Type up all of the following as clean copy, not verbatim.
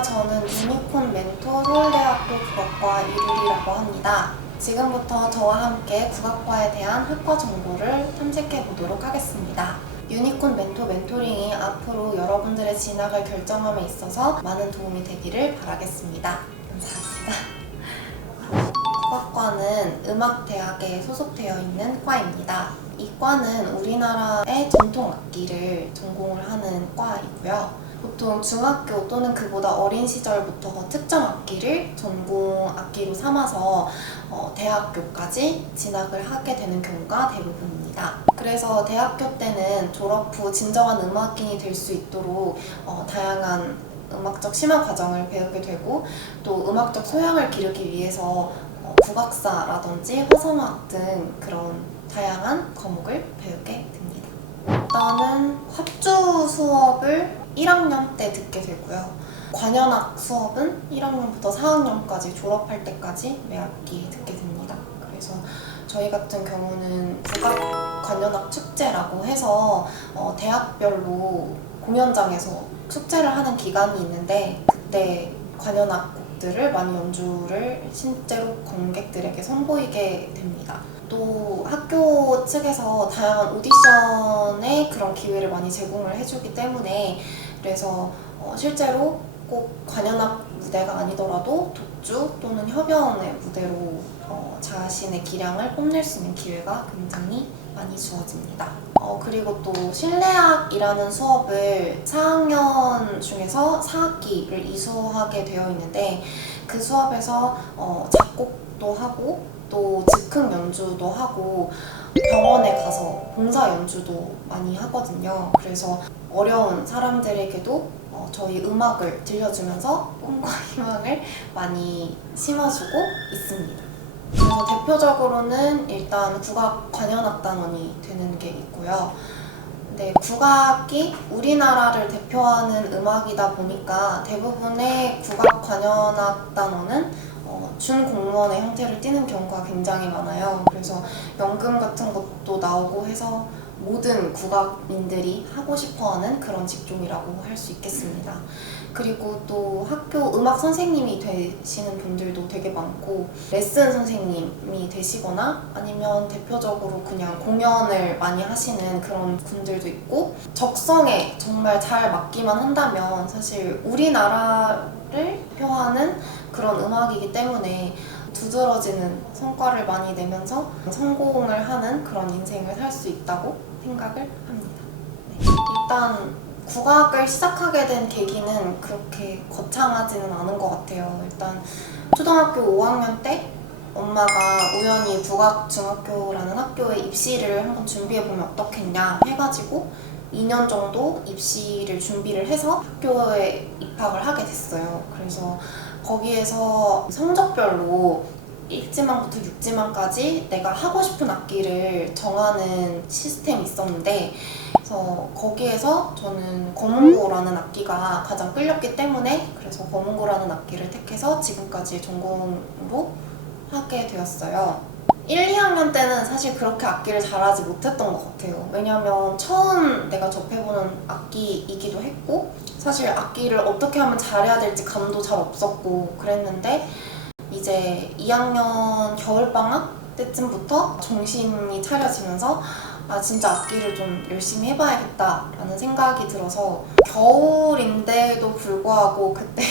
안녕하세요. 저는 유니콘 멘토 서울대학교 국악과 이루리라고 합니다. 지금부터 저와 함께 국악과에 대한 학과 정보를 탐색해 보도록 하겠습니다. 유니콘 멘토 멘토링이 앞으로 여러분들의 진학을 결정함에 있어서 많은 도움이 되기를 바라겠습니다. 감사합니다. 국악과는 음악대학에 소속되어 있는 과입니다. 이 과는 우리나라의 전통 악기를 전공을 하는 과이고요. 보통 중학교 또는 그보다 어린 시절부터 특정 악기를 전공 악기로 삼아서 대학교까지 진학을 하게 되는 경우가 대부분입니다. 그래서 대학교 때는 졸업 후 진정한 음악인이 될 수 있도록 다양한 음악적 심화 과정을 배우게 되고, 또 음악적 소양을 기르기 위해서 국악사라든지 화성학 등 그런 다양한 과목을 배우게 됩니다. 일단은 합주 수업을 1학년 때 듣게 되고요. 관현악 수업은 1학년부터 4학년까지 졸업할 때까지 매 학기 듣게 됩니다. 그래서 저희 같은 경우는 국악 관현악 축제라고 해서 대학별로 공연장에서 축제를 하는 기간이 있는데, 그때 관현악 곡들을 많이 연주를 실제로 관객들에게 선보이게 됩니다. 또 학교 측에서 다양한 오디션의 그런 기회를 많이 제공을 해주기 때문에, 그래서 실제로 꼭 관현악 무대가 아니더라도 독주 또는 협연의 무대로 자신의 기량을 뽐낼 수 있는 기회가 굉장히 많이 주어집니다. 그리고 또 실내악이라는 수업을 4학년 중에서 4학기를 이수하게 되어 있는데, 그 수업에서 작곡도 하고 또 즉흥 연주도 하고 병원에 가서 봉사 연주도 많이 하거든요. 그래서 어려운 사람들에게도 저희 음악을 들려주면서 꿈과 희망을 많이 심어주고 있습니다. 그래서 대표적으로는 일단 국악 관현악단원이 되는 게 있고요. 근데 국악이 우리나라를 대표하는 음악이다 보니까 대부분의 국악 관현악단원은 준공무원의 형태를 띠는 경우가 굉장히 많아요. 그래서 연금 같은 것도 나오고 해서 모든 국악인들이 하고 싶어하는 그런 직종이라고 할 수 있겠습니다. 그리고 또 학교 음악 선생님이 되시는 분들도 되게 많고, 레슨 선생님이 되시거나 아니면 대표적으로 그냥 공연을 많이 하시는 그런 분들도 있고, 적성에 정말 잘 맞기만 한다면 사실 우리나라를 표하는 그런 음악이기 때문에 두드러지는 성과를 많이 내면서 성공을 하는 그런 인생을 살 수 있다고 생각을 합니다. 네. 일단 국악을 시작하게 된 계기는 그렇게 거창하지는 않은 것 같아요. 일단 초등학교 5학년 때 엄마가 우연히 국악중학교라는 학교에 입시를 한번 준비해보면 어떻겠냐 해가지고 2년 정도 입시를 준비를 해서 학교에 입학을 하게 됐어요. 그래서 거기에서 성적별로 1지망부터 6지망까지 내가 하고 싶은 악기를 정하는 시스템이 있었는데, 그래서 거기에서 저는 검은고라는 악기가 가장 끌렸기 때문에 그래서 검은고라는 악기를 택해서 지금까지 전공으로 하게 되었어요. 1, 2학년 때는 사실 그렇게 악기를 잘하지 못했던 것 같아요. 왜냐면 처음 내가 접해보는 악기이기도 했고, 사실 악기를 어떻게 하면 잘해야 될지 감도 잘 없었고 그랬는데, 이제 2학년 겨울방학 때쯤부터 정신이 차려지면서 진짜 악기를 좀 열심히 해봐야겠다라는 생각이 들어서, 겨울인데도 불구하고 그때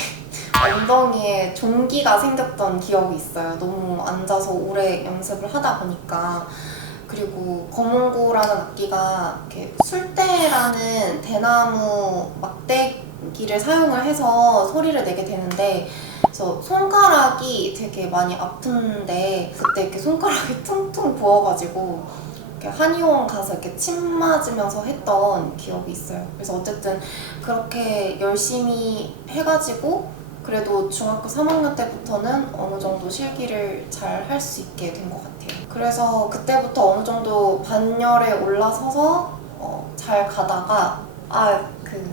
엉덩이에 종기가 생겼던 기억이 있어요. 너무 앉아서 오래 연습을 하다 보니까. 그리고 검은고라는 악기가 이렇게 술대라는 대나무 막대기를 사용을 해서 소리를 내게 되는데, 그래서 손가락이 되게 많이 아픈데 그때 이렇게 손가락이 퉁퉁 부어가지고 이렇게 한의원 가서 이렇게 침 맞으면서 했던 기억이 있어요. 그래서 어쨌든 그렇게 열심히 해가지고 그래도 중학교 3학년 때부터는 어느 정도 실기를 잘 할 수 있게 된 것 같아요. 그래서 그때부터 어느 정도 반열에 올라서서 잘 가다가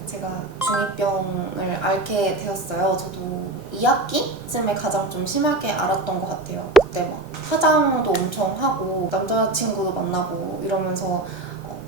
제가 중2병을 앓게 되었어요. 저도 2학기쯤에 가장 좀 심하게 앓았던 것 같아요. 그때 막 화장도 엄청 하고 남자친구도 만나고 이러면서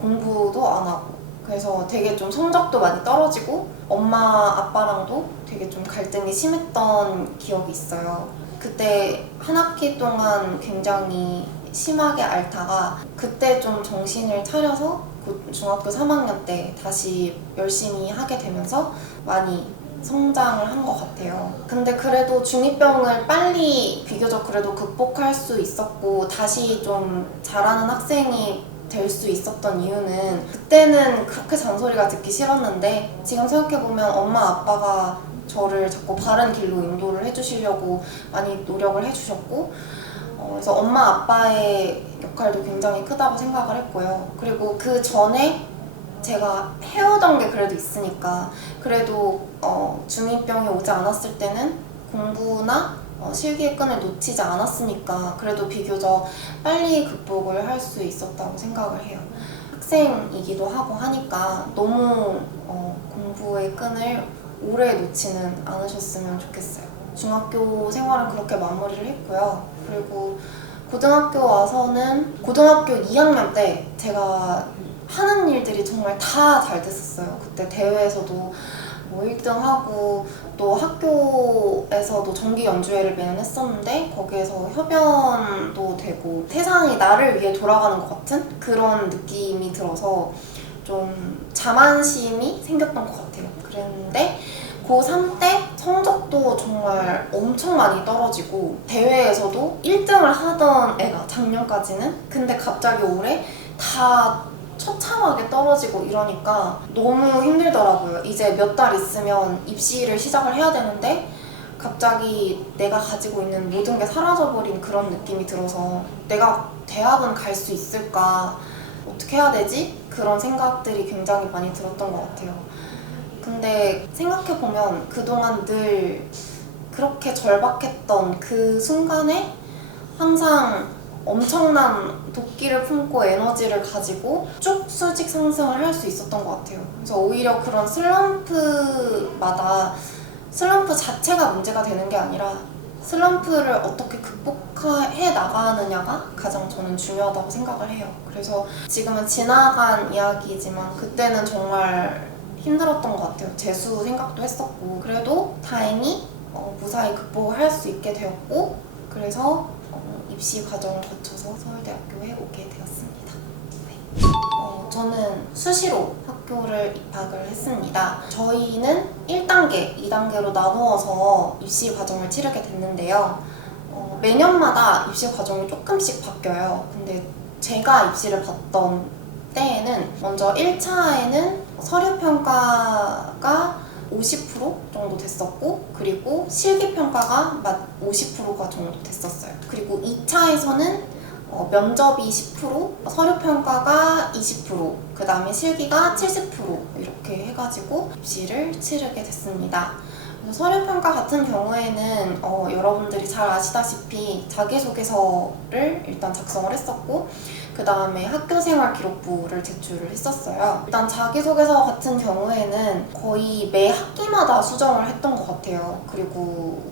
공부도 안 하고, 그래서 되게 좀 성적도 많이 떨어지고 엄마 아빠랑도 되게 좀 갈등이 심했던 기억이 있어요. 그때 한 학기 동안 굉장히 심하게 앓다가 그때 좀 정신을 차려서 중학교 3학년 때 다시 열심히 하게 되면서 많이 성장을 한 것 같아요. 근데 그래도 중2병을 빨리 비교적 그래도 극복할 수 있었고 다시 좀 잘하는 학생이 될 수 있었던 이유는 그때는 그렇게 잔소리가 듣기 싫었는데 지금 생각해보면 엄마 아빠가 저를 자꾸 바른 길로 인도를 해주시려고 많이 노력을 해주셨고 그래서 엄마 아빠의 역할도 굉장히 크다고 생각을 했고요. 그리고 그 전에 제가 해오던 게 그래도 있으니까 그래도 중2병이 오지 않았을 때는 공부나 실기의 끈을 놓치지 않았으니까 그래도 비교적 빨리 극복을 할 수 있었다고 생각을 해요. 학생이기도 하고 하니까 너무 공부의 끈을 오래 놓지는 않으셨으면 좋겠어요. 중학교 생활은 그렇게 마무리를 했고요. 그리고 고등학교 와서는 고등학교 2학년 때 제가 하는 일들이 정말 다 잘 됐었어요. 그때 대회에서도 뭐 1등하고 또 학교에서도 정기 연주회를 매년 했었는데 거기에서 협연도 되고 세상이 나를 위해 돌아가는 것 같은 그런 느낌이 들어서 좀 자만심이 생겼던 것 같아요. 그랬는데 고3 때 성적도 정말 엄청 많이 떨어지고 대회에서도 1등을 하던 애가 작년까지는 근데 갑자기 올해 다 처참하게 떨어지고 이러니까 너무 힘들더라고요. 이제 몇 달 있으면 입시를 시작을 해야 되는데 갑자기 내가 가지고 있는 모든 게 사라져버린 그런 느낌이 들어서 내가 대학은 갈 수 있을까? 어떻게 해야 되지? 그런 생각들이 굉장히 많이 들었던 것 같아요. 근데 생각해보면 그동안 늘 그렇게 절박했던 그 순간에 항상 엄청난 도끼를 품고 에너지를 가지고 쭉 수직 상승을 할 수 있었던 것 같아요. 그래서 오히려 그런 슬럼프마다 슬럼프 자체가 문제가 되는 게 아니라 슬럼프를 어떻게 극복해 나가느냐가 가장 저는 중요하다고 생각을 해요. 그래서 지금은 지나간 이야기지만 그때는 정말 힘들었던 것 같아요. 재수 생각도 했었고 그래도 다행히 무사히 극복을 할 수 있게 되었고 그래서 입시 과정을 거쳐서 서울대학교에 오게 되었습니다. 네. 저는 수시로 학교를 입학을 했습니다. 저희는 1단계, 2단계로 나누어서 입시 과정을 치르게 됐는데요. 매년마다 입시 과정이 조금씩 바뀌어요. 근데 제가 입시를 봤던 때에는 먼저 1차에는 서류평가가 50% 정도 됐었고 그리고 실기평가가 50%가 정도 됐었어요. 그리고 2차에서는 면접이 10%, 서류평가가 20%, 그 다음에 실기가 70% 이렇게 해가지고 입시를 치르게 됐습니다. 서류평가 같은 경우에는 여러분들이 잘 아시다시피 자기소개서를 일단 작성을 했었고 그 다음에 학교생활 기록부를 제출을 했었어요. 일단 자기소개서 같은 경우에는 거의 매 학기마다 수정을 했던 것 같아요. 그리고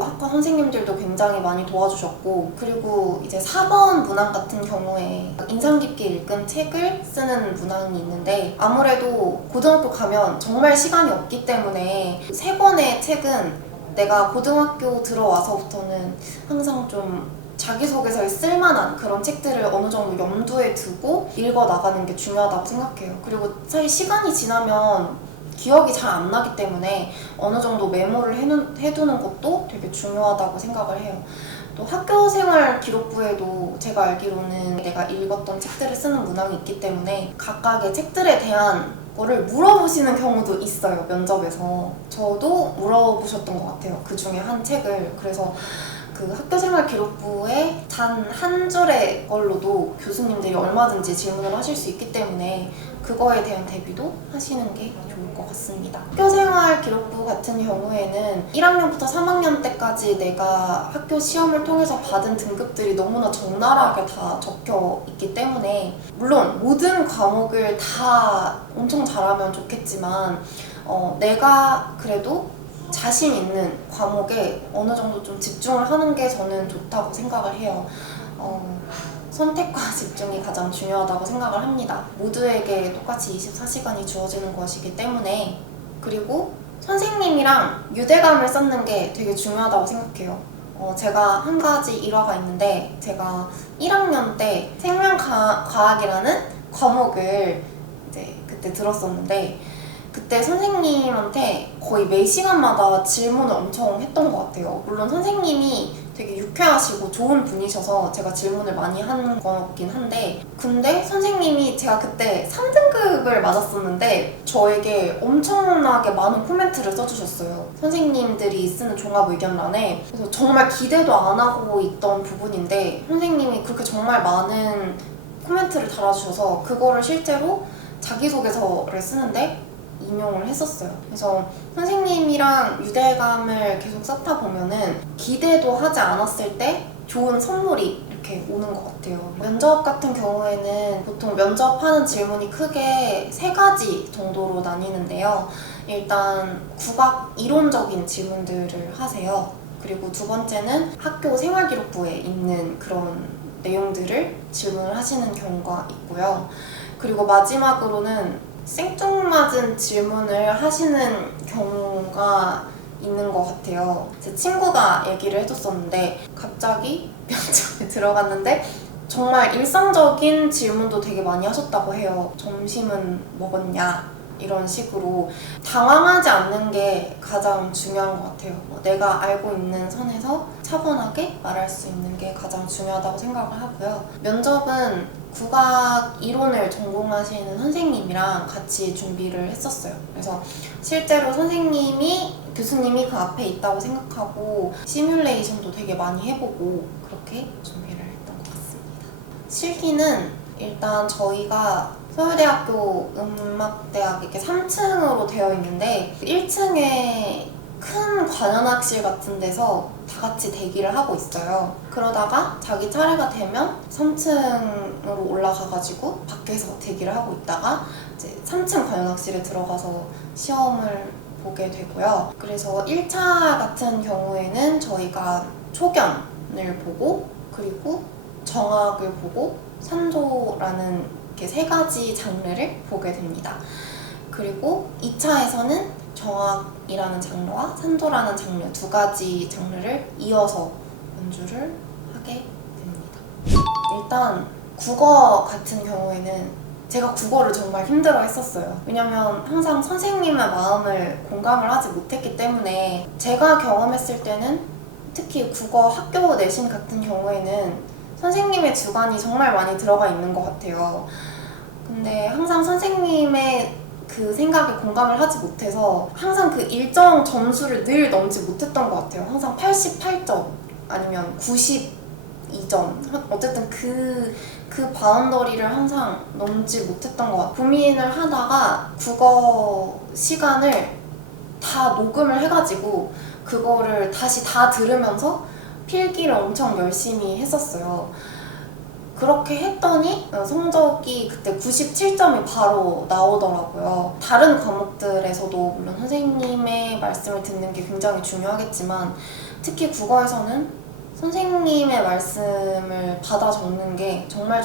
학과 선생님들도 굉장히 많이 도와주셨고 그리고 이제 4번 문항 같은 경우에 인상 깊게 읽은 책을 쓰는 문항이 있는데 아무래도 고등학교 가면 정말 시간이 없기 때문에 3권의 책은 내가 고등학교 들어와서부터는 항상 좀 자기소개서에 쓸만한 그런 책들을 어느 정도 염두에 두고 읽어 나가는 게 중요하다고 생각해요. 그리고 사실 시간이 지나면 기억이 잘 안 나기 때문에 어느 정도 메모를 해두는 것도 되게 중요하다고 생각을 해요. 또 학교생활 기록부에도 제가 알기로는 내가 읽었던 책들을 쓰는 문항이 있기 때문에 각각의 책들에 대한 거를 물어보시는 경우도 있어요, 면접에서. 저도 물어보셨던 것 같아요, 그 중에 한 책을. 그래서 그 학교생활 기록부에 단 한 줄의 걸로도 교수님들이 얼마든지 질문을 하실 수 있기 때문에 그거에 대한 대비도 하시는 게 좋을 것 같습니다. 학교생활 기록부 같은 경우에는 1학년부터 3학년 때까지 내가 학교 시험을 통해서 받은 등급들이 너무나 적나라하게 다 적혀 있기 때문에 물론 모든 과목을 다 엄청 잘하면 좋겠지만 내가 그래도 자신 있는 과목에 어느 정도 좀 집중을 하는 게 저는 좋다고 생각을 해요. 선택과 집중이 가장 중요하다고 생각을 합니다. 모두에게 똑같이 24시간이 주어지는 것이기 때문에. 그리고 선생님이랑 유대감을 쌓는 게 되게 중요하다고 생각해요. 제가 한 가지 일화가 있는데, 제가 1학년 때 생명과학이라는 과목을 이제 그때 들었었는데, 그때 선생님한테 거의 매 시간마다 질문을 엄청 했던 것 같아요. 물론 선생님이 되게 유쾌하시고 좋은 분이셔서 제가 질문을 많이 한 거긴 한데, 근데 선생님이 제가 그때 3등급을 맞았었는데 저에게 엄청나게 많은 코멘트를 써주셨어요. 선생님들이 쓰는 종합 의견란에. 그래서 정말 기대도 안 하고 있던 부분인데 선생님이 그렇게 정말 많은 코멘트를 달아주셔서 그거를 실제로 자기소개서를 쓰는데 인용을 했었어요. 그래서 선생님이랑 유대감을 계속 쌓다 보면은 기대도 하지 않았을 때 좋은 선물이 이렇게 오는 것 같아요. 면접 같은 경우에는 보통 면접하는 질문이 크게 3가지 정도로 나뉘는데요. 일단 국악 이론적인 질문들을 하세요. 그리고 두 번째는 학교 생활기록부에 있는 그런 내용들을 질문을 하시는 경우가 있고요. 그리고 마지막으로는 생뚱맞은 질문을 하시는 경우가 있는 것 같아요. 제 친구가 얘기를 해줬었는데 갑자기 면접에 들어갔는데 정말 일상적인 질문도 되게 많이 하셨다고 해요. 점심은 먹었냐? 이런 식으로. 당황하지 않는 게 가장 중요한 것 같아요. 내가 알고 있는 선에서 차분하게 말할 수 있는 게 가장 중요하다고 생각을 하고요. 면접은 국악 이론을 전공하시는 선생님이랑 같이 준비를 했었어요. 그래서 실제로 교수님이 그 앞에 있다고 생각하고 시뮬레이션도 되게 많이 해보고 그렇게 준비를 했던 것 같습니다. 실기는 일단 저희가 서울대학교 음악대학 이렇게 3층으로 되어 있는데 1층에 큰 관현악실 같은 데서 다 같이 대기를 하고 있어요. 그러다가 자기 차례가 되면 3층으로 올라가가지고 밖에서 대기를 하고 있다가 이제 3층 관현악실에 들어가서 시험을 보게 되고요. 그래서 1차 같은 경우에는 저희가 초견을 보고 그리고 정악을 보고 산조라는 이렇게 3가지 장르를 보게 됩니다. 그리고 2차에서는 정악이라는 장르와 산조라는 장르 2가지 장르를 이어서 연주를 하게 됩니다. 일단 국어 같은 경우에는 제가 국어를 정말 힘들어 했었어요. 왜냐면 항상 선생님의 마음을 공감을 하지 못했기 때문에. 제가 경험했을 때는 특히 국어 학교 내신 같은 경우에는 선생님의 주관이 정말 많이 들어가 있는 것 같아요. 근데 항상 선생님의 그 생각에 공감을 하지 못해서 항상 그 일정 점수를 늘 넘지 못했던 것 같아요. 항상 88점 아니면 92점 어쨌든 그 바운더리를 항상 넘지 못했던 것 같아요. 고민을 하다가 국어 시간을 다 녹음을 해가지고 그거를 다시 다 들으면서 필기를 엄청 열심히 했었어요. 그렇게 했더니 성적이 그때 97점이 바로 나오더라고요. 다른 과목들에서도 물론 선생님의 말씀을 듣는 게 굉장히 중요하겠지만 특히 국어에서는 선생님의 말씀을 받아 적는 게 정말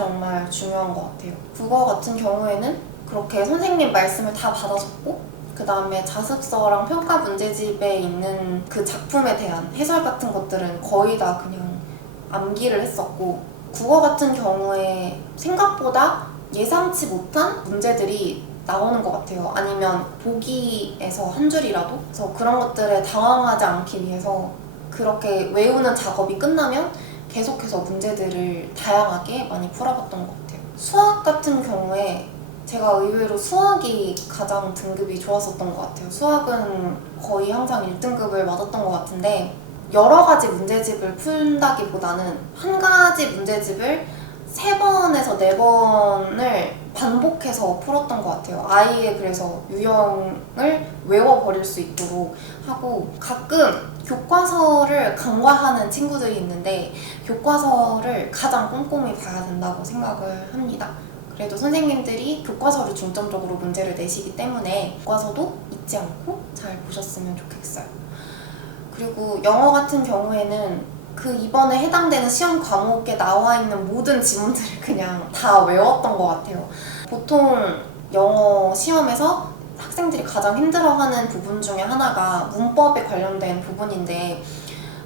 중요한 것 같아요. 국어 같은 경우에는 그렇게 선생님 말씀을 다 받아 적고 그 다음에 자습서랑 평가 문제집에 있는 그 작품에 대한 해설 같은 것들은 거의 다 그냥 암기를 했었고, 국어 같은 경우에 생각보다 예상치 못한 문제들이 나오는 것 같아요. 아니면 보기에서 한 줄이라도. 그래서 그런 것들에 당황하지 않기 위해서 그렇게 외우는 작업이 끝나면 계속해서 문제들을 다양하게 많이 풀어봤던 것 같아요. 수학 같은 경우에 제가 의외로 수학이 가장 등급이 좋았었던 것 같아요. 수학은 거의 항상 1등급을 맞았던 것 같은데 여러 가지 문제집을 푼다기보다는 한 가지 문제집을 3번에서 4번을 반복해서 풀었던 것 같아요. 아예 그래서 유형을 외워버릴 수 있도록 하고, 가끔 교과서를 간과하는 친구들이 있는데 교과서를 가장 꼼꼼히 봐야 된다고 생각을 합니다. 그래도 선생님들이 교과서를 중점적으로 문제를 내시기 때문에 교과서도 잊지 않고 잘 보셨으면 좋겠어요. 그리고 영어 같은 경우에는 그 이번에 해당되는 시험 과목에 나와 있는 모든 지문들을 그냥 다 외웠던 것 같아요. 보통 영어 시험에서 학생들이 가장 힘들어하는 부분 중에 하나가 문법에 관련된 부분인데,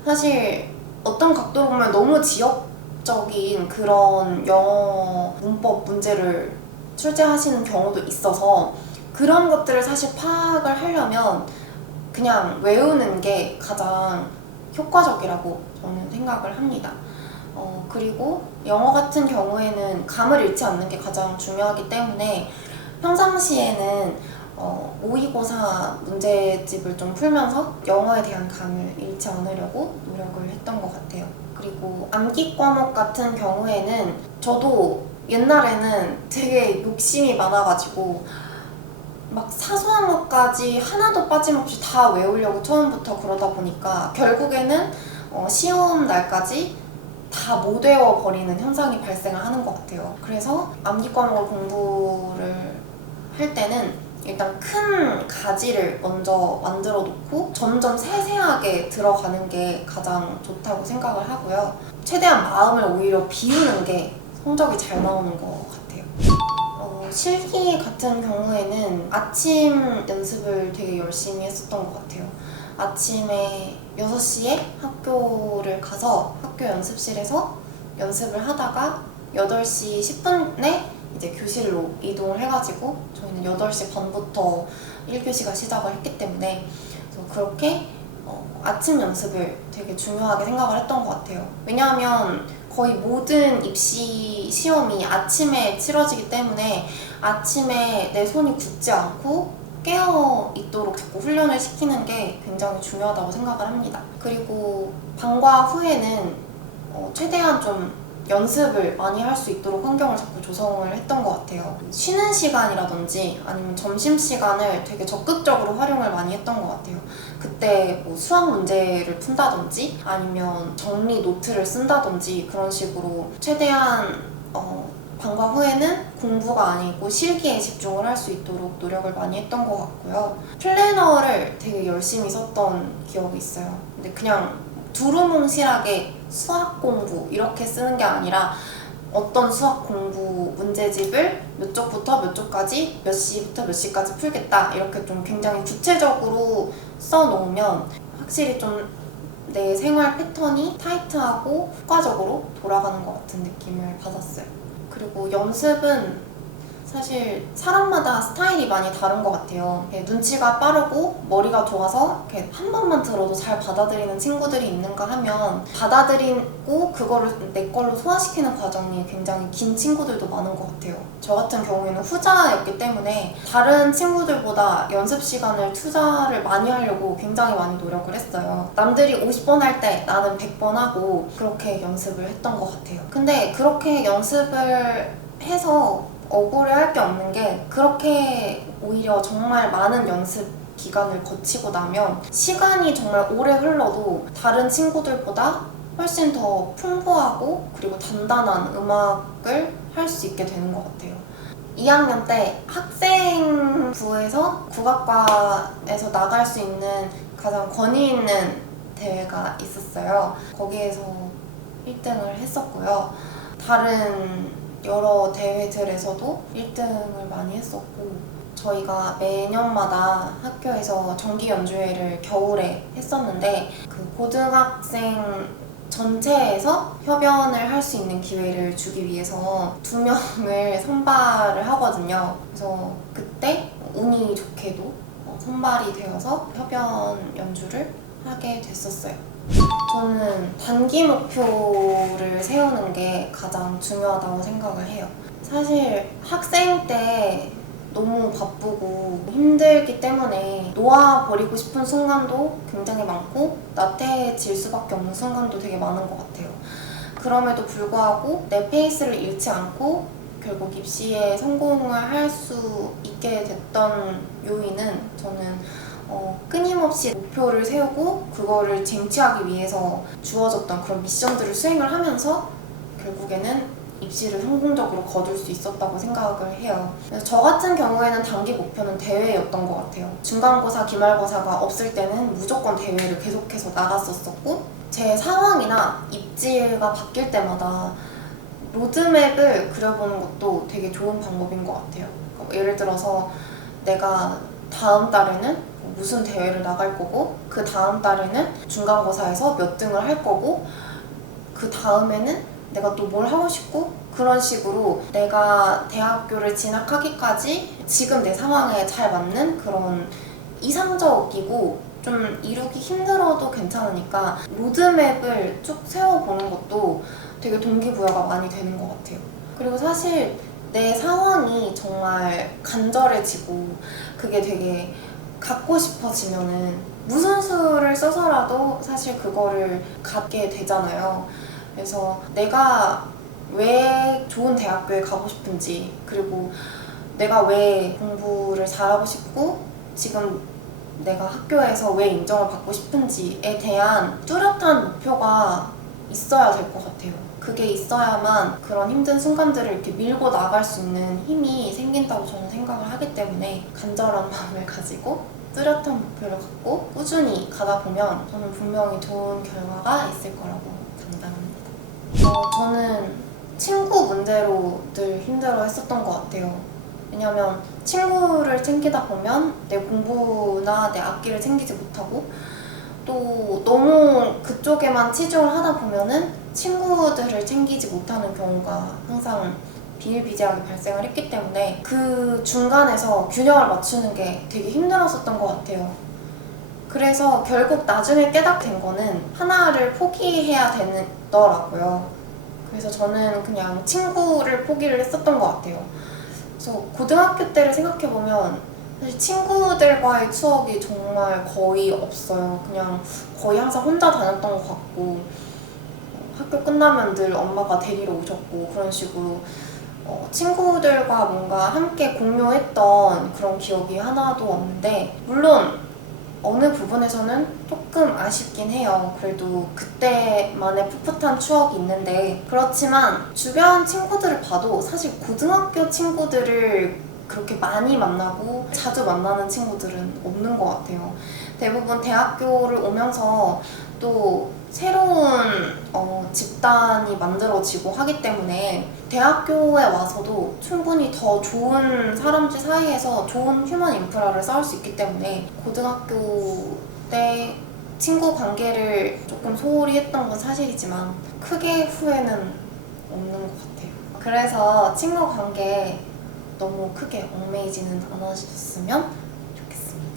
사실 어떤 각도로 보면 너무 지역적인 그런 영어 문법 문제를 출제하시는 경우도 있어서 그런 것들을 사실 파악을 하려면 그냥 외우는 게 가장 효과적이라고 저는 생각을 합니다. 그리고 영어 같은 경우에는 감을 잃지 않는 게 가장 중요하기 때문에 평상시에는 모의고사 문제집을 좀 풀면서 영어에 대한 감을 잃지 않으려고 노력을 했던 것 같아요. 그리고 암기 과목 같은 경우에는 저도 옛날에는 되게 욕심이 많아가지고 막 사소한 것까지 하나도 빠짐없이 다 외우려고 처음부터 그러다 보니까 결국에는 시험 날까지 다 못 외워버리는 현상이 발생을 하는 것 같아요. 그래서 암기 과목을 공부를 할 때는 일단 큰 가지를 먼저 만들어 놓고 점점 세세하게 들어가는 게 가장 좋다고 생각을 하고요. 최대한 마음을 오히려 비우는 게 성적이 잘 나오는 것 같아요. 실기 같은 경우에는 아침 연습을 되게 열심히 했었던 것 같아요. 아침에 6시에 학교를 가서 학교 연습실에서 연습을 하다가 8시 10분에 이제 교실로 이동을 해가지고 저희는 8시 반부터 1교시가 시작을 했기 때문에 그래서 그렇게 아침 연습을 되게 중요하게 생각을 했던 것 같아요. 왜냐하면 거의 모든 입시 시험이 아침에 치러지기 때문에 아침에 내 손이 굳지 않고 깨어 있도록 자꾸 훈련을 시키는 게 굉장히 중요하다고 생각을 합니다. 그리고 방과 후에는 최대한 좀 연습을 많이 할 수 있도록 환경을 자꾸 조성을 했던 것 같아요. 쉬는 시간이라든지 아니면 점심시간을 되게 적극적으로 활용을 많이 했던 것 같아요. 그때 뭐 수학 문제를 푼다든지 아니면 정리 노트를 쓴다든지 그런 식으로 최대한 방과 후에는 공부가 아니고 실기에 집중을 할 수 있도록 노력을 많이 했던 것 같고요. 플래너를 되게 열심히 썼던 기억이 있어요. 근데 그냥 두루뭉실하게 수학 공부 이렇게 쓰는 게 아니라 어떤 수학 공부 문제집을 몇 쪽부터 몇 쪽까지 몇 시부터 몇 시까지 풀겠다 이렇게 좀 굉장히 구체적으로 써놓으면 확실히 좀 내 생활 패턴이 타이트하고 효과적으로 돌아가는 것 같은 느낌을 받았어요. 그리고 연습은 사실 사람마다 스타일이 많이 다른 것 같아요. 눈치가 빠르고 머리가 좋아서 이렇게 한 번만 들어도 잘 받아들이는 친구들이 있는가 하면 받아들이고 그거를 내 걸로 소화시키는 과정이 굉장히 긴 친구들도 많은 것 같아요. 저 같은 경우에는 후자였기 때문에 다른 친구들보다 연습 시간을 투자를 많이 하려고 굉장히 많이 노력을 했어요. 남들이 50번 할 때 나는 100번 하고 그렇게 연습을 했던 것 같아요. 근데 그렇게 연습을 해서 억울해할 게 없는 게 그렇게 오히려 정말 많은 연습 기간을 거치고 나면 시간이 정말 오래 흘러도 다른 친구들보다 훨씬 더 풍부하고 그리고 단단한 음악을 할 수 있게 되는 것 같아요. 2학년 때 학생부에서 국악과에서 나갈 수 있는 가장 권위 있는 대회가 있었어요. 거기에서 1등을 했었고요. 다른 여러 대회들에서도 1등을 많이 했었고 저희가 매년마다 학교에서 정기 연주회를 겨울에 했었는데 그 고등학생 전체에서 협연을 할 수 있는 기회를 주기 위해서 2명을 선발을 하거든요. 그래서 그때 운이 좋게도 선발이 되어서 협연 연주를 하게 됐었어요. 저는 단기 목표를 세우는 게 가장 중요하다고 생각을 해요. 사실 학생 때 너무 바쁘고 힘들기 때문에 놓아버리고 싶은 순간도 굉장히 많고 나태해질 수밖에 없는 순간도 되게 많은 것 같아요. 그럼에도 불구하고 내 페이스를 잃지 않고 결국 입시에 성공을 할 수 있게 됐던 요인은 저는 끊임없이 목표를 세우고 그거를 쟁취하기 위해서 주어졌던 그런 미션들을 수행을 하면서 결국에는 입시를 성공적으로 거둘 수 있었다고 생각을 해요. 그래서 저 같은 경우에는 단기 목표는 대회였던 것 같아요. 중간고사, 기말고사가 없을 때는 무조건 대회를 계속해서 나갔었고 제 상황이나 입지가 바뀔 때마다 로드맵을 그려보는 것도 되게 좋은 방법인 것 같아요. 예를 들어서 내가 다음 달에는 무슨 대회를 나갈 거고, 그 다음 달에는 중간고사에서 몇 등을 할 거고, 그 다음에는 내가 또 뭘 하고 싶고, 그런 식으로 내가 대학교를 진학하기까지 지금 내 상황에 잘 맞는 그런 이상적이고 좀 이루기 힘들어도 괜찮으니까 로드맵을 쭉 세워보는 것도 되게 동기부여가 많이 되는 것 같아요. 그리고 사실 내 상황이 정말 간절해지고 그게 되게 갖고 싶어지면은 무슨 수를 써서라도 사실 그거를 갖게 되잖아요. 그래서 내가 왜 좋은 대학교에 가고 싶은지, 그리고 내가 왜 공부를 잘하고 싶고 지금 내가 학교에서 왜 인정을 받고 싶은지에 대한 뚜렷한 목표가 있어야 될 것 같아요. 그게 있어야만 그런 힘든 순간들을 이렇게 밀고 나갈 수 있는 힘이 생긴다고 저는 생각을 하기 때문에 간절한 마음을 가지고 뚜렷한 목표를 갖고 꾸준히 가다 보면 저는 분명히 좋은 결과가 있을 거라고 장담합니다. 저는 친구 문제로 늘 힘들어 했었던 것 같아요. 왜냐면 친구를 챙기다 보면 내 공부나 내 악기를 챙기지 못하고 또 너무 그쪽에만 치중을 하다 보면은 친구들을 챙기지 못하는 경우가 항상 비일비재하게 발생을 했기 때문에 그 중간에서 균형을 맞추는 게 되게 힘들었었던 것 같아요. 그래서 결국 나중에 깨닫게 된 거는 하나를 포기해야 되더라고요. 그래서 저는 그냥 친구를 포기를 했었던 것 같아요. 그래서 고등학교 때를 생각해보면 사실 친구들과의 추억이 정말 거의 없어요. 그냥 거의 항상 혼자 다녔던 것 같고 학교 끝나면 늘 엄마가 데리러 오셨고 그런 식으로 친구들과 뭔가 함께 공유했던 그런 기억이 하나도 없는데, 물론 어느 부분에서는 조금 아쉽긴 해요. 그래도 그때만의 풋풋한 추억이 있는데, 그렇지만 주변 친구들을 봐도 사실 고등학교 친구들을 그렇게 많이 만나고 자주 만나는 친구들은 없는 것 같아요. 대부분 대학교를 오면서 또 새로운 집단이 만들어지고 하기 때문에 대학교에 와서도 충분히 더 좋은 사람들 사이에서 좋은 휴먼 인프라를 쌓을 수 있기 때문에 고등학교 때 친구 관계를 조금 소홀히 했던 건 사실이지만 크게 후회는 없는 것 같아요. 그래서 친구 관계 너무 크게 얽매이지는 않아주셨으면 좋겠습니다.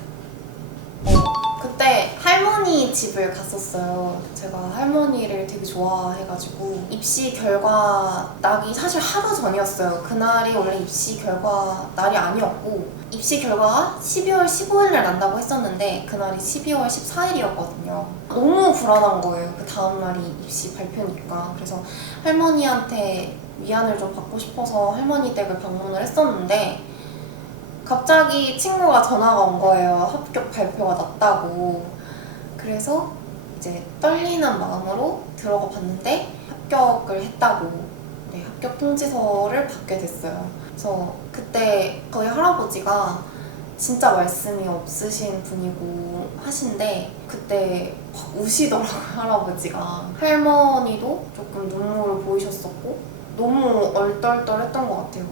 그때 할머니 집을 갔었어요. 제가 할머니를 되게 좋아해가지고 입시 결과 나기 사실 하루 전이었어요. 그날이 원래 입시 결과 날이 아니었고 입시 결과가 12월 15일 날 난다고 했었는데 그날이 12월 14일이었거든요. 너무 불안한 거예요. 그 다음날이 입시 발표니까. 그래서 할머니한테 위안을 좀 받고 싶어서 할머니 댁을 방문을 했었는데 갑자기 친구가 전화가 온 거예요. 합격 발표가 났다고. 그래서 이제 떨리는 마음으로 들어가 봤는데 합격을 했다고, 네, 합격 통지서를 받게 됐어요. 그래서 그때 저희 할아버지가 진짜 말씀이 없으신 분이고 하신데 그때 막 우시더라고요. 할아버지가. 할머니도 조금 눈물을 보이셨었고 너무 얼떨떨했던 것 같아요.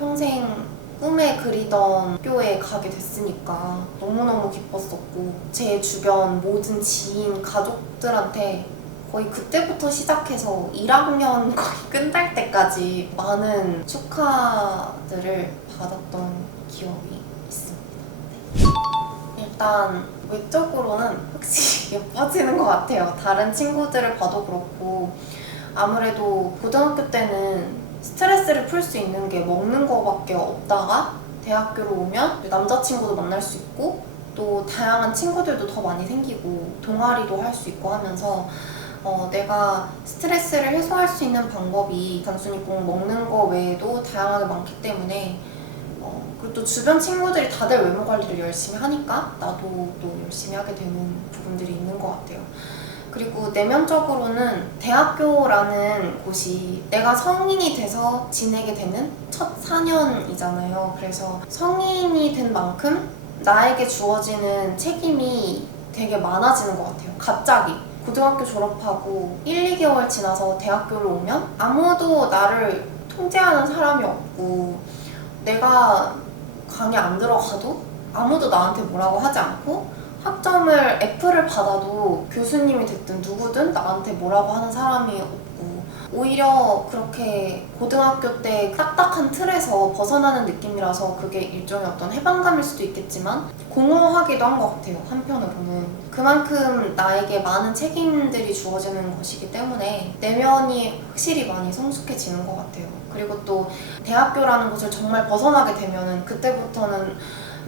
평생 꿈에 그리던 학교에 가게 됐으니까 너무너무 기뻤었고 제 주변 모든 지인, 가족들한테 거의 그때부터 시작해서 1학년 거의 끝날 때까지 많은 축하들을 받았던 기억이 있습니다. 네. 일단 외적으로는 확실히 예뻐지는 것 같아요. 다른 친구들을 봐도 그렇고 아무래도 고등학교 때는 스트레스를 풀 수 있는 게 먹는 거밖에 없다가 대학교로 오면 남자친구도 만날 수 있고 또 다양한 친구들도 더 많이 생기고 동아리도 할 수 있고 하면서 내가 스트레스를 해소할 수 있는 방법이 단순히 꼭 먹는 거 외에도 다양하게 많기 때문에 그리고 또 주변 친구들이 다들 외모 관리를 열심히 하니까 나도 또 열심히 하게 되는 부분들이 있는 것 같아요. 그리고 내면적으로는 대학교라는 곳이 내가 성인이 돼서 지내게 되는 첫 4년이잖아요. 그래서 성인이 된 만큼 나에게 주어지는 책임이 되게 많아지는 것 같아요. 갑자기. 고등학교 졸업하고 1, 2개월 지나서 대학교를 오면 아무도 나를 통제하는 사람이 없고 내가 강의 안 들어가도 아무도 나한테 뭐라고 하지 않고 학점을 F를 받아도 교수님이 됐든 누구든 나한테 뭐라고 하는 사람이 없고 오히려 그렇게 고등학교 때 딱딱한 틀에서 벗어나는 느낌이라서 그게 일종의 어떤 해방감일 수도 있겠지만 공허하기도 한 것 같아요. 한편으로는 그만큼 나에게 많은 책임들이 주어지는 것이기 때문에 내면이 확실히 많이 성숙해지는 것 같아요. 그리고 또 대학교라는 곳을 정말 벗어나게 되면은 그때부터는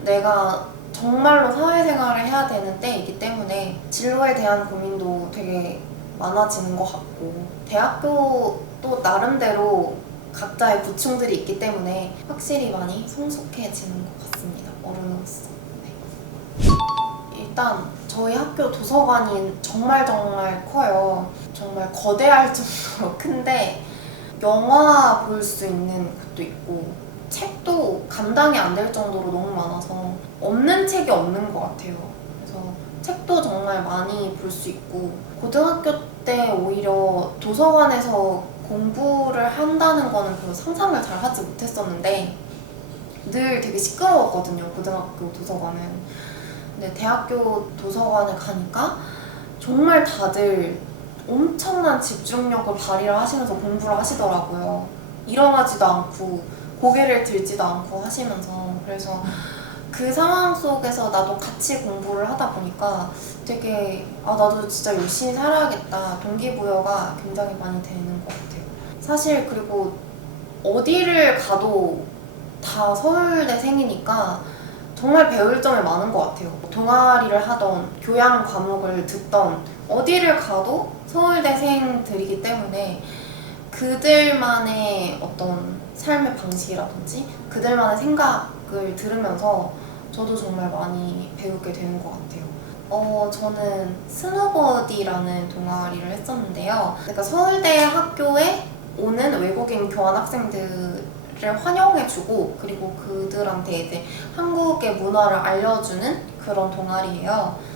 내가 정말로 사회생활을 해야 되는 때이기 때문에 진로에 대한 고민도 되게 많아지는 것 같고 대학교도 나름대로 각자의 고충들이 있기 때문에 확실히 많이 성숙해지는 것 같습니다. 어른으로서. 네. 일단 저희 학교 도서관이 정말 커요. 정말 거대할 정도로 큰데 영화 볼 수 있는 곳도 있고 책도 감당이 안 될 정도로 너무 많아서 없는 책이 없는 것 같아요. 그래서 책도 정말 많이 볼 수 있고 고등학교 때 오히려 도서관에서 공부를 한다는 거는 별로 상상을 잘 하지 못했었는데 늘 되게 시끄러웠거든요. 고등학교 도서관은. 근데 대학교 도서관에 가니까 정말 다들 엄청난 집중력을 발휘를 하시면서 공부를 하시더라고요. 일어나지도 않고 고개를 들지도 않고 하시면서. 그래서 그 상황 속에서 나도 같이 공부를 하다 보니까 되게 나도 진짜 열심히 살아야겠다 동기부여가 굉장히 많이 되는 것 같아요. 사실 그리고 어디를 가도 다 서울대생이니까 정말 배울 점이 많은 것 같아요. 동아리를 하던 교양 과목을 듣던 어디를 가도 서울대생들이기 때문에 그들만의 어떤 삶의 방식이라든지 그들만의 생각을 들으면서 저도 정말 많이 배우게 되는 것 같아요. 저는 스노버디라는 동아리를 했었는데요. 그러니까 서울대 학교에 오는 외국인 교환 학생들을 환영해주고 그리고 그들한테 이제 한국의 문화를 알려주는 그런 동아리예요.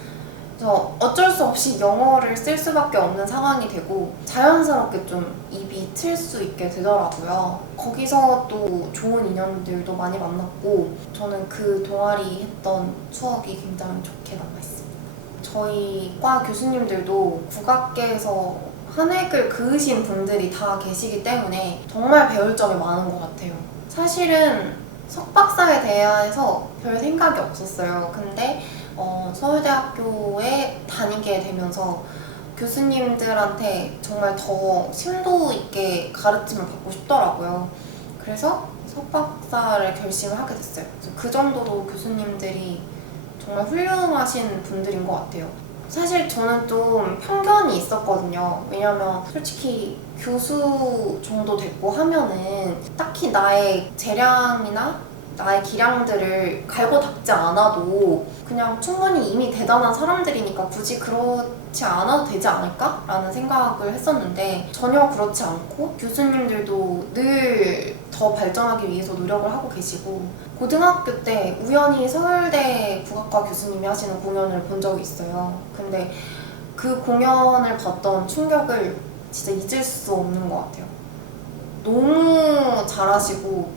그래서 어쩔 수 없이 영어를 쓸 수밖에 없는 상황이 되고 자연스럽게 좀 입이 틀 수 있게 되더라고요. 거기서 또 좋은 인연들도 많이 만났고 저는 그 동아리 했던 추억이 굉장히 좋게 남아있습니다. 저희 과 교수님들도 국악계에서 한 획을 그으신 분들이 다 계시기 때문에 정말 배울 점이 많은 것 같아요. 사실은 석박사에 대해서 별 생각이 없었어요. 근데 서울대학교에 다니게 되면서 교수님들한테 정말 더 심도 있게 가르침을 받고 싶더라고요. 그래서 석박사를 결심을 하게 됐어요. 그 정도로 교수님들이 정말 훌륭하신 분들인 것 같아요. 사실 저는 좀 편견이 있었거든요. 왜냐면 솔직히 교수 정도 됐고 하면은 딱히 나의 재량이나 나의 기량들을 갈고 닦지 않아도 그냥 충분히 이미 대단한 사람들이니까 굳이 그렇지 않아도 되지 않을까? 라는 생각을 했었는데 전혀 그렇지 않고 교수님들도 늘 더 발전하기 위해서 노력을 하고 계시고 고등학교 때 우연히 서울대 국악과 교수님이 하시는 공연을 본 적이 있어요. 근데 그 공연을 봤던 충격을 진짜 잊을 수 없는 것 같아요. 너무 잘하시고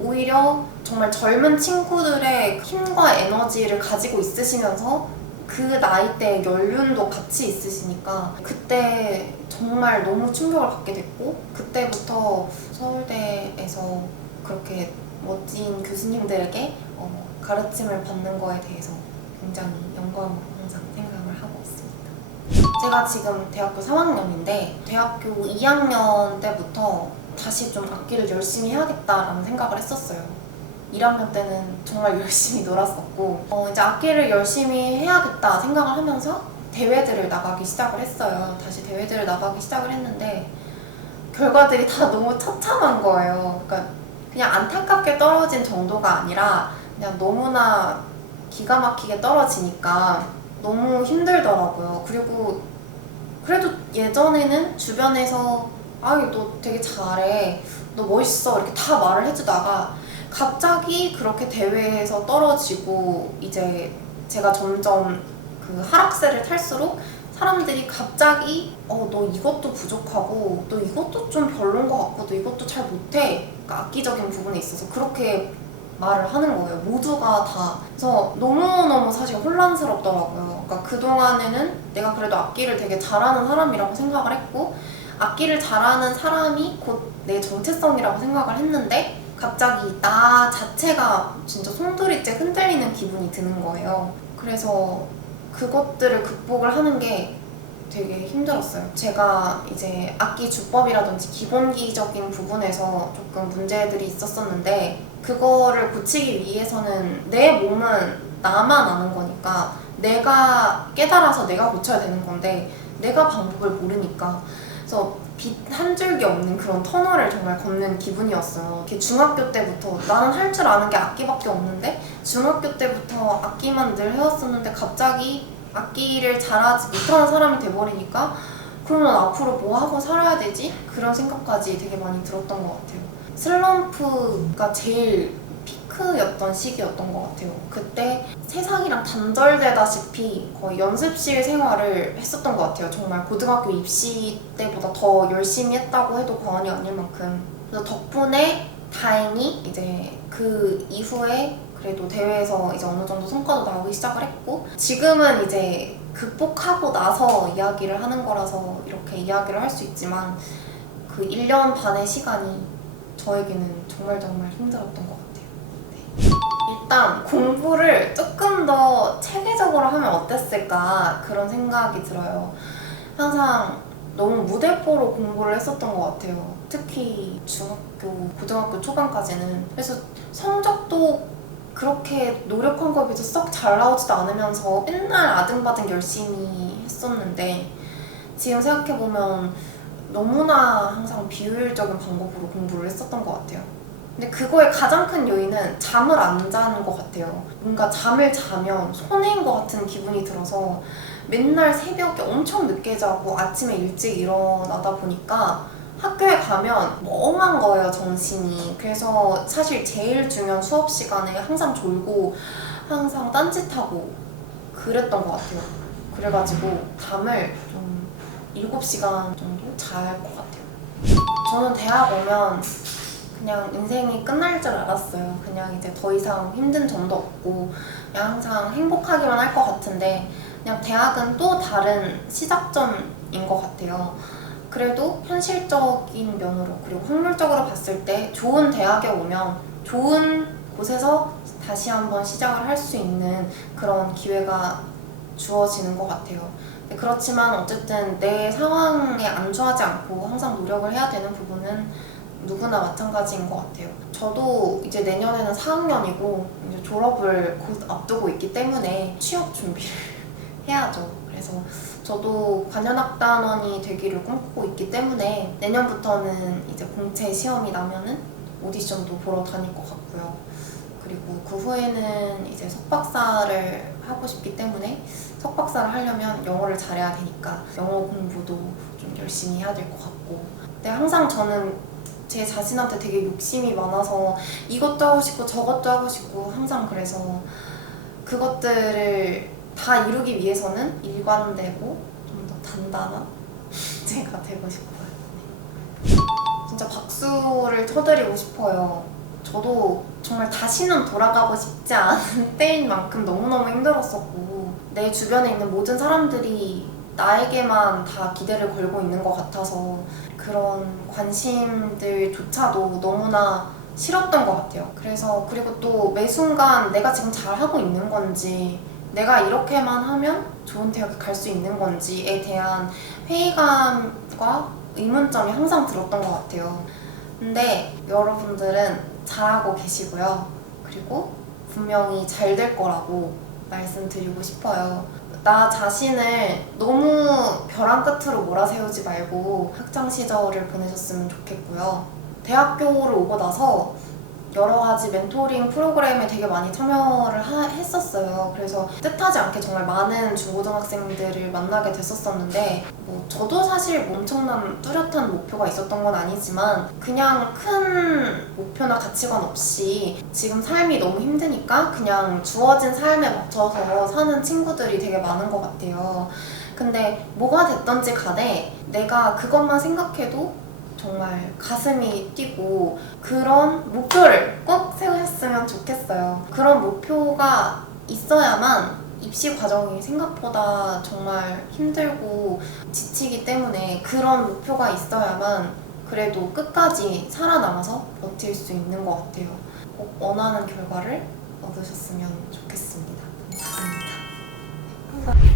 오히려 정말 젊은 친구들의 힘과 에너지를 가지고 있으시면서 그 나이대의 연륜도 같이 있으시니까 그때 정말 너무 충격을 받게 됐고 그때부터 서울대에서 그렇게 멋진 교수님들에게 가르침을 받는 거에 대해서 굉장히 영광으로 항상 생각을 하고 있습니다. 제가 지금 대학교 3학년인데 대학교 2학년 때부터 다시 좀 악기를 열심히 해야겠다라는 생각을 했었어요. 1학년 때는 정말 열심히 놀았었고 이제 악기를 열심히 해야겠다 생각을 하면서 대회들을 나가기 시작을 했어요. 다시 대회들을 나가기 시작을 했는데 결과들이 다 너무 처참한 거예요. 그러니까 그냥 안타깝게 떨어진 정도가 아니라 그냥 너무나 기가 막히게 떨어지니까 너무 힘들더라고요. 그리고 그래도 예전에는 주변에서 아유 너 되게 잘해, 너 멋있어 이렇게 다 말을 해주다가 갑자기 그렇게 대회에서 떨어지고 이제 제가 점점 그 하락세를 탈수록 사람들이 갑자기 너 이것도 부족하고 너 이것도 좀 별론 것 같고 너 이것도 잘 못해, 그러니까 악기적인 부분에 있어서 그렇게 말을 하는 거예요. 모두가 다. 그래서 너무너무 사실 혼란스럽더라고요. 그러니까 그동안에는 내가 그래도 악기를 되게 잘하는 사람이라고 생각을 했고 악기를 잘하는 사람이 곧 내 정체성이라고 생각을 했는데 갑자기 나 자체가 진짜 송두리째 흔들리는 기분이 드는 거예요. 그래서 그것들을 극복을 하는 게 되게 힘들었어요. 제가 이제 악기 주법이라든지 기본기적인 부분에서 조금 문제들이 있었었는데 그거를 고치기 위해서는 내 몸은 나만 아는 거니까 내가 깨달아서 내가 고쳐야 되는 건데 내가 방법을 모르니까 그래서 빛 한 줄기 없는 그런 터널을 정말 걷는 기분이었어요. 이렇게 중학교 때부터 나는 할 줄 아는 게 악기밖에 없는데 중학교 때부터 악기만 늘 해왔었는데 갑자기 악기를 잘하지 못하는 사람이 돼버리니까 그러면 앞으로 뭐 하고 살아야 되지? 그런 생각까지 되게 많이 들었던 것 같아요. 슬럼프가 제일 피크였던 시기였던 것 같아요. 그때 세상이랑 단절되다시피 거의 연습실 생활을 했었던 것 같아요. 정말 고등학교 입시 때보다 더 열심히 했다고 해도 과언이 아닐 만큼. 그래서 덕분에 다행히 이제 그 이후에 그래도 대회에서 이제 어느 정도 성과도 나오기 시작을 했고 지금은 이제 극복하고 나서 이야기를 하는 거라서 이렇게 이야기를 할 수 있지만 그 1년 반의 시간이 저에게는 정말 힘들었던 것 같아요. 네. 일단 공부를 조금 더 체계적으로 하면 어땠을까 그런 생각이 들어요. 항상 너무 무대뽀로 공부를 했었던 것 같아요. 특히 중학교, 고등학교 초반까지는. 그래서 성적도 그렇게 노력한 거에 비해서 썩 잘 나오지도 않으면서 맨날 아등바등 열심히 했었는데 지금 생각해보면 너무나 항상 비효율적인 방법으로 공부를 했었던 것 같아요. 근데 그거의 가장 큰 요인은 잠을 안 자는 것 같아요. 뭔가 잠을 자면 손해인 것 같은 기분이 들어서 맨날 새벽에 엄청 늦게 자고 아침에 일찍 일어나다 보니까 학교에 가면 멍한 거예요, 정신이. 그래서 사실 제일 중요한 수업 시간에 항상 졸고 항상 딴짓하고 그랬던 것 같아요. 그래가지고 잠을 좀 7시간 정도 잘 것 같아요. 저는 대학 오면 그냥 인생이 끝날 줄 알았어요. 그냥 이제 더 이상 힘든 점도 없고 그냥 항상 행복하기만 할 것 같은데 그냥 대학은 또 다른 시작점인 것 같아요. 그래도 현실적인 면으로 그리고 확률적으로 봤을 때 좋은 대학에 오면 좋은 곳에서 다시 한번 시작을 할 수 있는 그런 기회가 주어지는 것 같아요. 그렇지만 어쨌든 내 상황에 안주하지 않고 항상 노력을 해야 되는 부분은 누구나 마찬가지인 것 같아요. 저도 이제 내년에는 4학년이고 이제 졸업을 곧 앞두고 있기 때문에 취업 준비를 해야죠. 그래서 저도 관현악단원이 되기를 꿈꾸고 있기 때문에 내년부터는 이제 공채 시험이 나면은 오디션도 보러 다닐 것 같고요. 그리고 그 후에는 이제 석박사를 하고 싶기 때문에 석박사를 하려면 영어를 잘해야 되니까 영어 공부도 좀 열심히 해야 될 것 같고. 근데 항상 저는 제 자신한테 되게 욕심이 많아서 이것도 하고 싶고 저것도 하고 싶고 항상 그래서 그것들을 다 이루기 위해서는 일관되고 좀 더 단단한 제가 되고 싶어요. 네. 진짜 박수를 쳐드리고 싶어요. 저도 정말 다시는 돌아가고 싶지 않은 때인 만큼 너무너무 힘들었었고 내 주변에 있는 모든 사람들이 나에게만 다 기대를 걸고 있는 것 같아서 그런 관심들조차도 너무나 싫었던 것 같아요. 그래서 그리고 또 매 순간 내가 지금 잘하고 있는 건지 내가 이렇게만 하면 좋은 대학에 갈 수 있는 건지에 대한 회의감과 의문점이 항상 들었던 것 같아요. 근데 여러분들은 잘하고 계시고요. 그리고 분명히 잘 될 거라고 말씀드리고 싶어요. 나 자신을 너무 벼랑 끝으로 몰아세우지 말고 학창 시절을 보내셨으면 좋겠고요. 대학교를 오고 나서 여러 가지 멘토링 프로그램에 되게 많이 참여를 했었어요. 그래서 뜻하지 않게 정말 많은 중고등학생들을 만나게 됐었는데 뭐 저도 사실 엄청난 뚜렷한 목표가 있었던 건 아니지만 그냥 큰 목표나 가치관 없이 지금 삶이 너무 힘드니까 그냥 주어진 삶에 맞춰서 사는 친구들이 되게 많은 것 같아요. 근데 뭐가 됐던지 간에 내가 그것만 생각해도 정말 가슴이 뛰고 그런 목표를 꼭 세우셨으면 좋겠어요. 그런 목표가 있어야만 입시 과정이 생각보다 정말 힘들고 지치기 때문에 그런 목표가 있어야만 그래도 끝까지 살아남아서 버틸 수 있는 것 같아요. 꼭 원하는 결과를 얻으셨으면 좋겠습니다. 감사합니다.